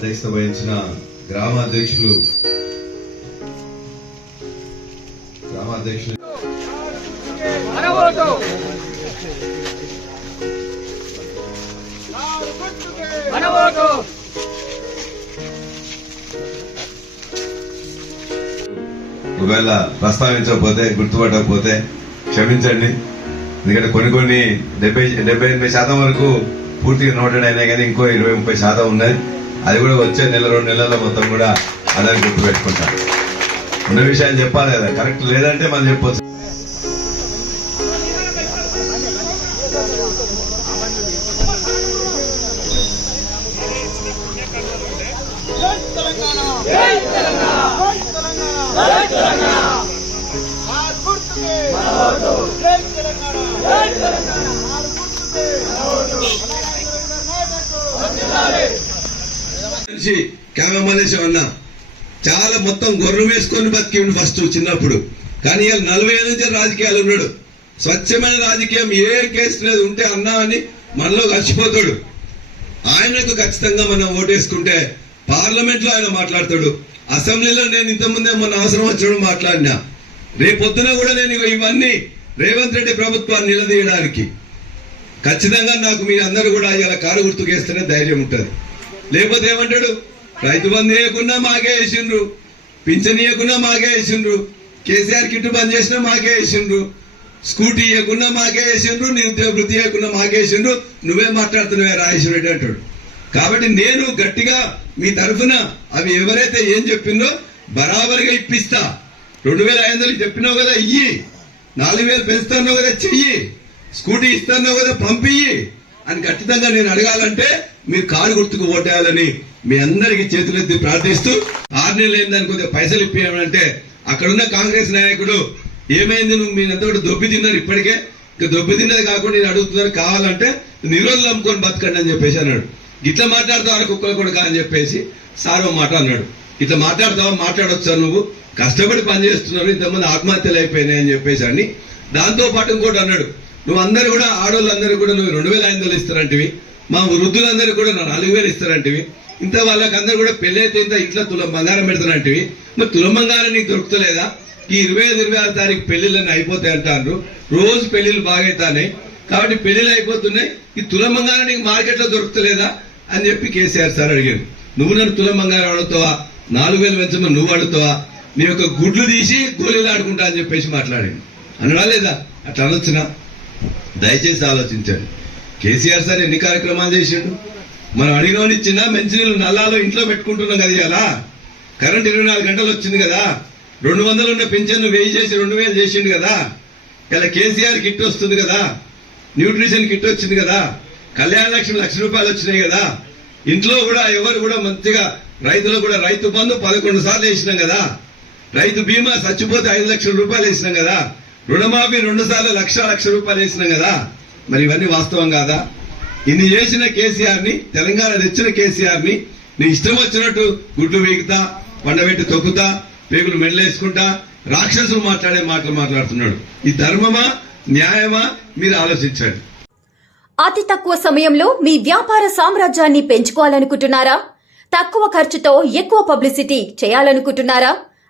అధ్యక్షత వహించిన గ్రామ అధ్యక్షులు గ్రామ అధ్యక్షులు ఒకవేళ ప్రస్తావించకపోతే గుర్తుపట్టకపోతే క్షమించండి. ఎందుకంటే కొన్ని కొన్ని డెబ్బై డెబ్బై ఎనభై శాతం వరకు పూర్తిగా నోటెడ్ అయినాయి కానీ ఇంకో ఇరవై ముప్పై శాతం ఉన్నాయి. అది కూడా వచ్చే నెల రెండు నెలల్లో మొత్తం కూడా అందరికి గుర్తు పెట్టుకుంటాం ఉన్న విషయాలు చెప్పాలి కదా. కరెక్ట్ లేదంటే మనం చెప్పొచ్చు. నుంచి క్యామె మలేషం అన్న చాలా మొత్తం గొర్రెం వేసుకొని బతికిండు ఫస్ట్ చిన్నప్పుడు. కానీ ఇవాళ నలభై ఏళ్ళ నుంచి రాజకీయాలు ఉన్నాడు. స్వచ్ఛమైన రాజకీయం ఏ కేసు లేదు. ఉంటే అన్నా అని మనలో కలిసిపోతాడు. ఆయనకు ఖచ్చితంగా మనం ఓటేసుకుంటే పార్లమెంట్లో ఆయన మాట్లాడతాడు. అసెంబ్లీలో నేను ఇంతకుముందే మన అవసరం వచ్చినప్పుడు మాట్లాడినా. రేపొద్దున కూడా నేను ఇవన్నీ రేవంత్ రెడ్డి ప్రభుత్వాన్ని నిలదీయడానికి. ఖచ్చితంగా నాకు మీరందరూ కూడా ఇలా కారు గుర్తుకేస్తేనే ధైర్యం ఉంటుంది. లేకపోతే ఏమంటాడు? రైతు బంధు వేయకుండా మాకే వేసిండ్రు. పింఛన్ ఇవ్వకుండా మాకే వేసిండ్రు. కేసీఆర్ కిట్ బంద్ చేసినా మాకే వేసిండ్రు. స్కూటీ ఇవ్వకుండా మాకే వేసిండ్రు. నిరుద్యోగ వృత్తి ఇవ్వకుండా మాకే వేసిండ్రు. నువ్వే మాట్లాడుతున్నావే రాజేశ్వర రెడ్డి అంటాడు. కాబట్టి నేను గట్టిగా మీ తరఫున అవి ఎవరైతే ఏం చెప్పిందో బరాబరిగా ఇప్పిస్తా. రెండు వేల ఐదు వందలు చెప్పినావు కదా ఇయ్యి. నాలుగు వేలు పెంచుతున్నావు కదా చెయ్యి. స్కూటీ ఇస్తున్నావు కదా పంపియ్యి. అని ఖచ్చితంగా నేను అడగాలంటే మీరు కారు గుర్తుకు ఓటేయాలని మీ అందరికి చేతులెత్తి ప్రార్థిస్తూ ఆరు నెలలు అయిందని కొద్దిగా పైసలు ఇప్పియామంటే అక్కడున్న కాంగ్రెస్ నాయకుడు ఏమైంది నువ్వు మీ కూడా దొబ్బి తిన్నారు ఇప్పటికే? ఇక దొబ్బి తిన్నది కాకుండా నేను అడుగుతున్నారు కావాలంటే నిరోధులు అమ్ముకొని బతకండి అని చెప్పేసి అన్నాడు. ఇట్లా మాట్లాడతావు అని కుక్కలు కూడా అని చెప్పేసి సార్ ఓ మాట అన్నాడు. ఇట్లా మాట్లాడతావా మాట్లాడొచ్చా నువ్వు? కష్టపడి పనిచేస్తున్నారు ఇంతమంది ఆత్మహత్యలు అయిపోయినాయి అని చెప్పేసి అని దాంతో పాటు ఇంకోటి అన్నాడు. నువ్వు అందరు కూడా ఆడవాళ్ళందరూ కూడా నువ్వు రెండు వేల ఐదు వందలు ఇస్తారంటివి. మా వృద్ధులందరూ కూడా నా నాలుగు వేలు ఇస్తారంటివి. ఇంత వాళ్ళకందరూ కూడా పెళ్ళి అయితే ఇంత ఇంట్లో తులం బంగారం పెడతానంటివి మరి తులం బంగారం నీకు దొరుకుతలేదా? ఈ ఇరవై ఐదు ఇరవై ఆరు తారీఖు పెళ్ళిళ్ళని అయిపోతాయి అంటారు. రోజు పెళ్ళిళ్ళు బాగైతానే కాబట్టి పెళ్ళిళ్ళు అయిపోతున్నాయి. ఈ తులం బంగారం నీకు మార్కెట్లో దొరుకుతలేదా? అని చెప్పి కేసీఆర్ సార్ అడిగాడు నువ్వు నన్ను తులం బంగారం అడుగుతావా? నాలుగు వేలు పెంచమని నువ్వు అడుగుతావా? నీ యొక్క గుడ్లు తీసి గోళీలు ఆడుకుంటా అని చెప్పేసి మాట్లాడాడు అనడా లేదా? అట్లా అనొచ్చునా? దయచేసి ఆలోచించండి. కేసీఆర్ సార్ ఎన్ని కార్యక్రమాలు చేసిండు? మనం అడిగినవని ఇచ్చిన మంచినీళ్ళు నల్లాలో ఇంట్లో పెట్టుకుంటున్నాం కదా ఇవాళ. కరెంట్ ఇరవై నాలుగు గంటలు వచ్చింది కదా. రెండు వందలు ఉన్న పెన్షన్ వెయ్యి చేసి రెండు వేలు చేసిండు కదా. ఇలా కేసీఆర్ కిట్ వస్తుంది కదా. న్యూట్రిషన్ కిట్ వచ్చింది కదా. కళ్యాణ లక్ష్మి లక్ష రూపాయలు వచ్చినాయి కదా. ఇంట్లో కూడా ఎవరు కూడా మంచిగా రైతులు కూడా రైతు బంధు పదకొండు సార్లు వేసినాం కదా. రైతు బీమా చచ్చిపోతే ఐదు లక్షల రూపాయలు వేసినాం కదా. రుణమాఫీ రెండు సార్లు లక్ష లక్ష రూపాయలు వేసినాం కదా. మరి ఇవన్నీ వాస్తవం కాదా? ఇన్ని చేసిన కేసీఆర్ని తెలంగాణ తెచ్చిన కేసీఆర్ని నీ ఇష్టం వచ్చినట్టు గుడ్లు వీగుతా పండబెట్టి తొక్కుతా పేగులు మెడలేసుకుంటా రాక్షసులు మాట్లాడే మాటలు మాట్లాడుతున్నాడు. ఈ ధర్మమా న్యాయమా మీరు ఆలోచించండి. అతి తక్కువ సమయంలో మీ వ్యాపార సామ్రాజ్యాన్ని పెంచుకోవాలనుకుంటున్నారా? తక్కువ ఖర్చుతో ఎక్కువ పబ్లిసిటీ చేయాలనుకుంటున్నారా?